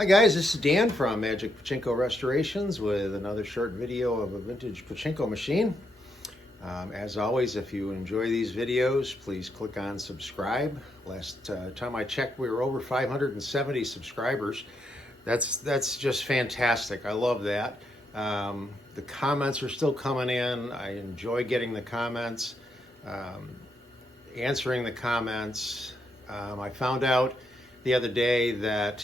Hi guys, this is Dan from Magic Pachinko Restorations with another short video of a vintage pachinko machine. As always, if you enjoy these videos, please click on subscribe. Last time I checked, we were over 570 subscribers. That's just fantastic. I love that. The comments are still coming in. I enjoy getting the comments, answering the comments. I found out the other day that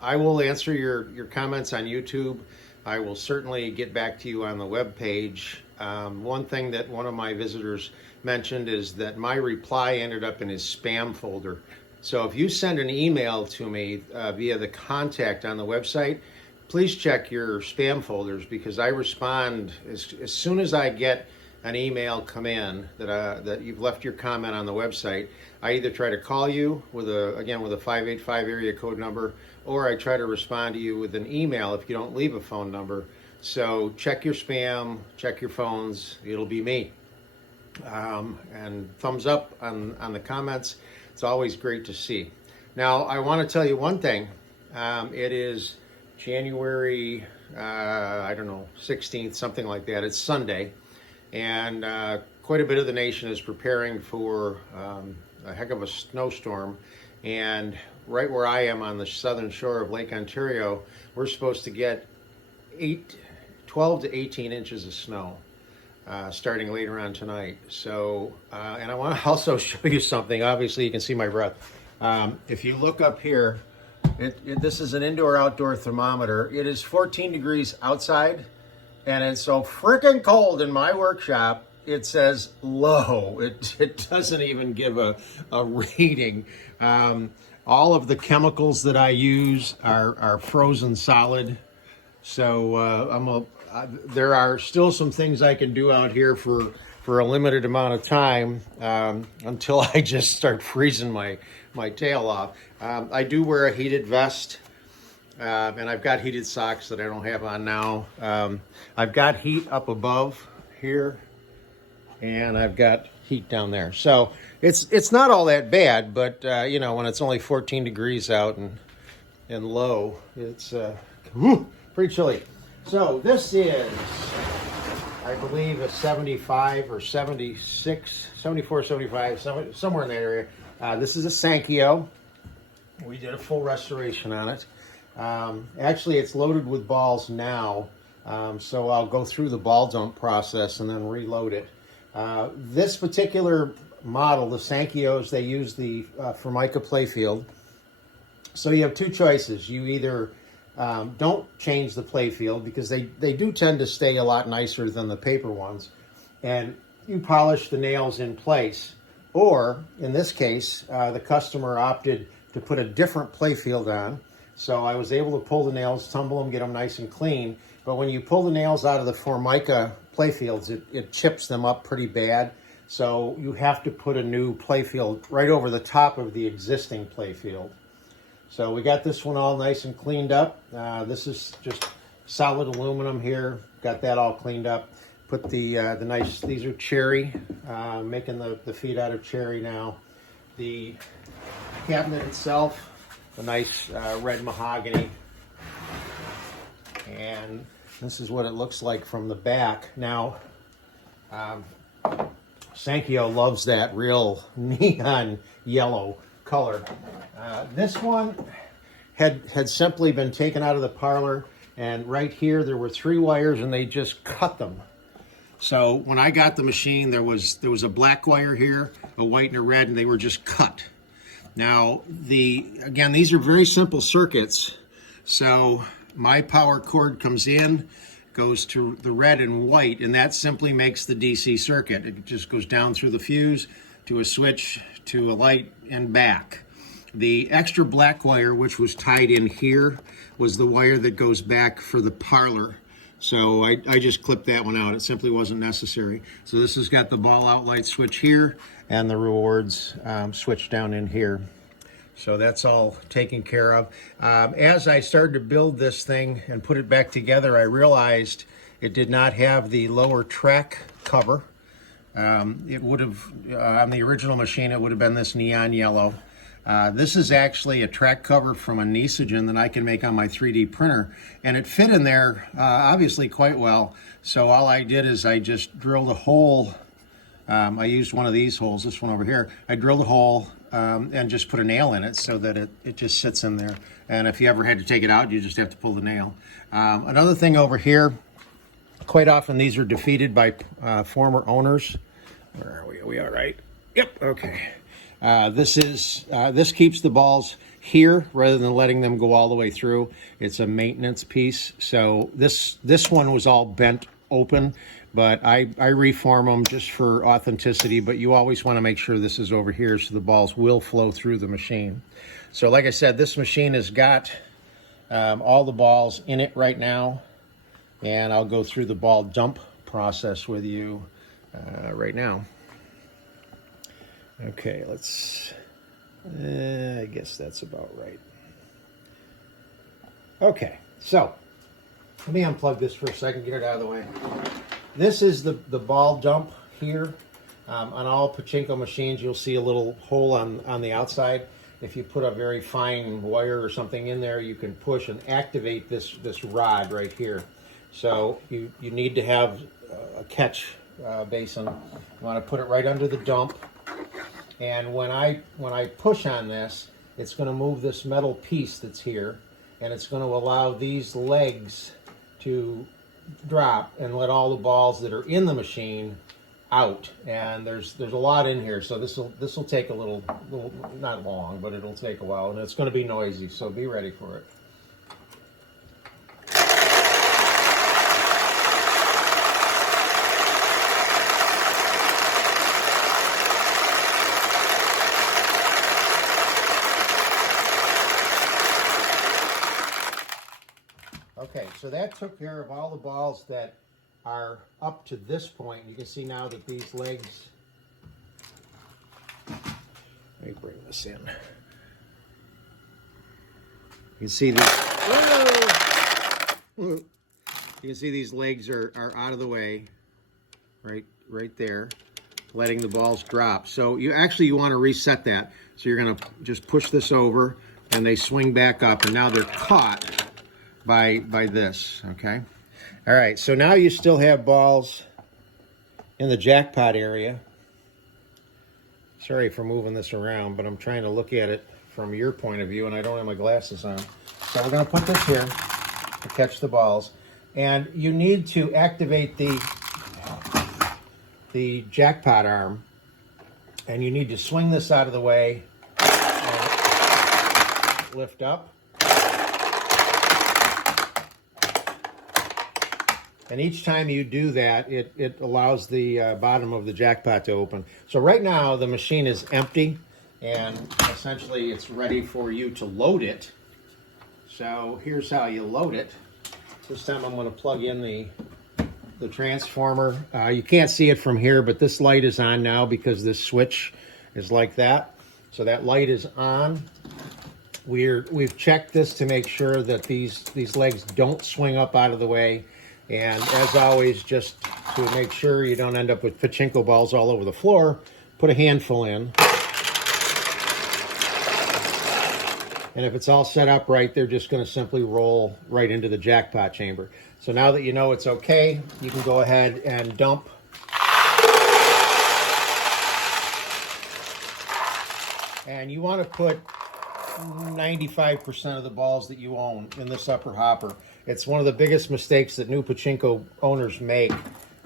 I will answer your comments on YouTube. I will certainly get back to you on the web page. One thing that one of my visitors mentioned is that my reply ended up in his spam folder. So if you send an email to me via the contact on the website, please check your spam folders, because I respond as soon as I get an email come in that you've left your comment on the website. I either try to call you with a 585 area code number, or I try to respond to you with an email if you don't leave a phone number. So check your spam, check your phones, it'll be me. And thumbs up on the comments. It's always great to see. Now, I want to tell you one thing. It is January, 16th, something like that. It's Sunday. And quite a bit of the nation is preparing for a heck of a snowstorm. And right where I am on the southern shore of Lake Ontario, we're supposed to get 12 to 18 inches of snow starting later on tonight. So, and I want to also show you something. Obviously, you can see my breath. If you look up here, this is an indoor-outdoor thermometer. It is 14 degrees outside, and it's so freaking cold in my workshop, it says low. It doesn't even give a reading. All of the chemicals that I use are frozen solid. So there are still some things I can do out here for a limited amount of time until I just start freezing my tail off. I do wear a heated vest. And I've got heated socks that I don't have on now. I've got heat up above here, and I've got heat down there. So it's not all that bad, but when it's only 14 degrees out and low, it's pretty chilly. So this is, I believe, a 75 or 76, 74, 75, somewhere in that area. This is a Sankyo. We did a full restoration on it. Actually, it's loaded with balls now, so I'll go through the ball dump process and then reload it. This particular model, the Sankyos, they use the Formica Playfield. So you have two choices. You either don't change the Playfield, because they do tend to stay a lot nicer than the paper ones, and you polish the nails in place. Or, in this case, the customer opted to put a different Playfield on. So I was able to pull the nails, tumble them, get them nice and clean. But when you pull the nails out of the Formica Playfields, it chips them up pretty bad. So you have to put a new Playfield right over the top of the existing Playfield. So we got this one all nice and cleaned up. This is just solid aluminum here. Got that all cleaned up. Put the nice, these are cherry, making the feet out of cherry now. The cabinet itself, a nice red mahogany, and this is what it looks like from the back. Now, Sankyo loves that real neon yellow color. This one had simply been taken out of the parlor, and right here there were 3 wires, and they just cut them. So when I got the machine, there was a black wire here, a white and a red, and they were just cut. Now, again, these are very simple circuits. So my power cord comes in, goes to the red and white, and that simply makes the DC circuit. It just goes down through the fuse to a switch, to a light, and back. The extra black wire, which was tied in here, was the wire that goes back for the parlor. So I just clipped that one out. It simply wasn't necessary. So this has got the ball out light switch here, and the rewards switch down in here. So that's all taken care of. As I started to build this thing and put it back together, I realized it did not have the lower track cover. It would have, on the original machine, it would have been this neon yellow. This is actually a track cover from a Nisogen that I can make on my 3D printer, and it fit in there obviously quite well. So all I did is I just drilled a hole. I used one of these holes, this one over here. I drilled a hole and just put a nail in it so that it just sits in there. And if you ever had to take it out, you just have to pull the nail. Another thing over here, quite often these are defeated by former owners. Where are we? Are we all right? Yep, okay. This keeps the balls here rather than letting them go all the way through. It's a maintenance piece. So this one was all bent open, but I reform them just for authenticity, but you always want to make sure this is over here so the balls will flow through the machine. So like I said, this machine has got all the balls in it right now, and I'll go through the ball dump process with you right now. Okay, let's, I guess that's about right. Okay, so let me unplug this for a second, get it out of the way. This is the ball dump here. On all pachinko machines, you'll see a little hole on the outside. If you put a very fine wire or something in there, you can push and activate this rod right here. So you need to have a catch basin. You want to put it right under the dump. And when I push on this, it's going to move this metal piece that's here, and it's going to allow these legs to drop and let all the balls that are in the machine out. And there's a lot in here, so this will take a little, not long, but it'll take a while, and it's going to be noisy, so be ready for it. Okay, so that took care of all the balls that are up to this point. You can see now that these legs, let me bring this in. You can see these, you can see these legs are out of the way, right there, letting the balls drop. So you want to reset that. So you're going to just push this over, and they swing back up, and now they're caught by this, okay? All right, so now you still have balls in the jackpot area. Sorry for moving this around, but I'm trying to look at it from your point of view, and I don't have my glasses on. So we're gonna put this here to catch the balls. And you need to activate the jackpot arm, and you need to swing this out of the way and lift up. And each time you do that, it allows the bottom of the jackpot to open. So right now, the machine is empty, and essentially it's ready for you to load it. So here's how you load it. This time I'm going to plug in the transformer. You can't see it from here, but this light is on now because this switch is like that. So that light is on. We've checked this to make sure that these legs don't swing up out of the way. And as always, just to make sure you don't end up with pachinko balls all over the floor, put a handful in. And if it's all set up right, they're just going to simply roll right into the jackpot chamber. So now that you know it's okay, you can go ahead and dump. And you want to put 95% of the balls that you own in this upper hopper. It's one of the biggest mistakes that new pachinko owners make,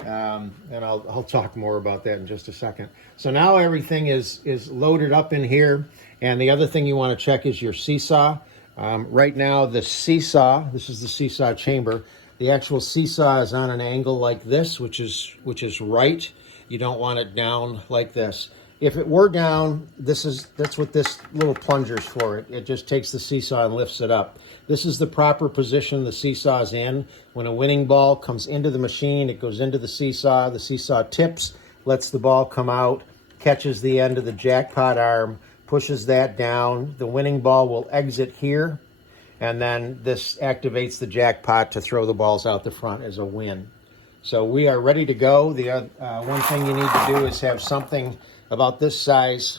and I'll talk more about that in just a second. So now everything is loaded up in here, and the other thing you want to check is your seesaw. Right now the seesaw, this is the seesaw chamber, the actual seesaw is on an angle like this, which is right. You don't want it down like this. If it were down, that's what this little plunger's for. It just takes the seesaw and lifts it up. This is the proper position the seesaw's in. When a winning ball comes into the machine, it goes into the seesaw tips, lets the ball come out, catches the end of the jackpot arm, pushes that down. The winning ball will exit here, and then this activates the jackpot to throw the balls out the front as a win. So we are ready to go. The one thing you need to do is have something about this size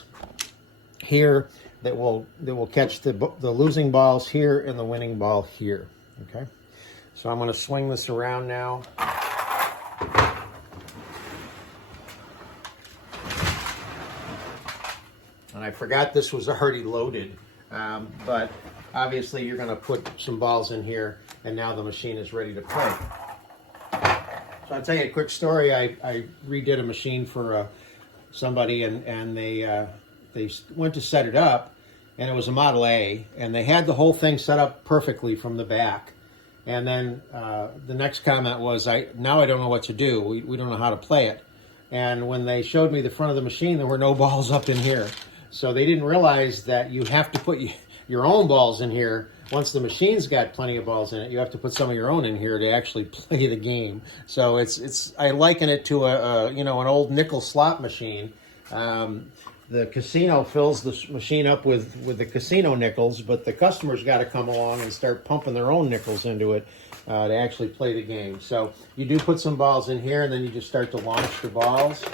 here that will catch the losing balls here and the winning ball here. Okay, so I'm going to swing this around now. And I forgot this was already loaded, but obviously you're going to put some balls in here, and now the machine is ready to play. So I'll tell you a quick story. I redid a machine for somebody, and they went to set it up, and it was a Model A, and they had the whole thing set up perfectly from the back. And then the next comment was, now I don't know what to do. We don't know how to play it. And when they showed me the front of the machine, there were no balls up in here. So they didn't realize that you have to put your own balls in here. Once the machine's got plenty of balls in it, you have to put some of your own in here to actually play the game. So I liken it to an old nickel slot machine. The casino fills the machine up with the casino nickels, but the customer's got to come along and start pumping their own nickels into it to actually play the game. So you do put some balls in here, and then you just start to launch the balls.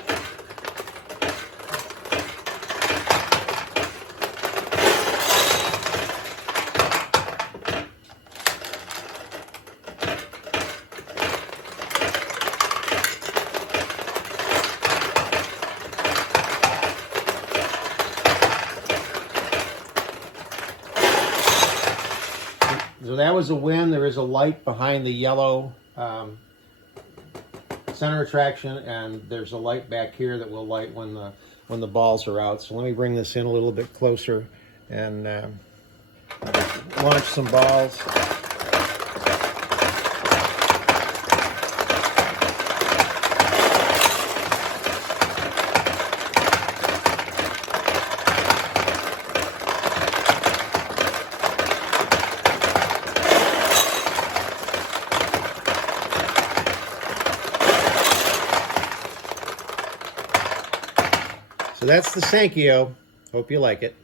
So that was a win. There is a light behind the yellow center attraction, and there's a light back here that will light when the balls are out. So let me bring this in a little bit closer and launch some balls. So that's the Sankyo. Hope you like it.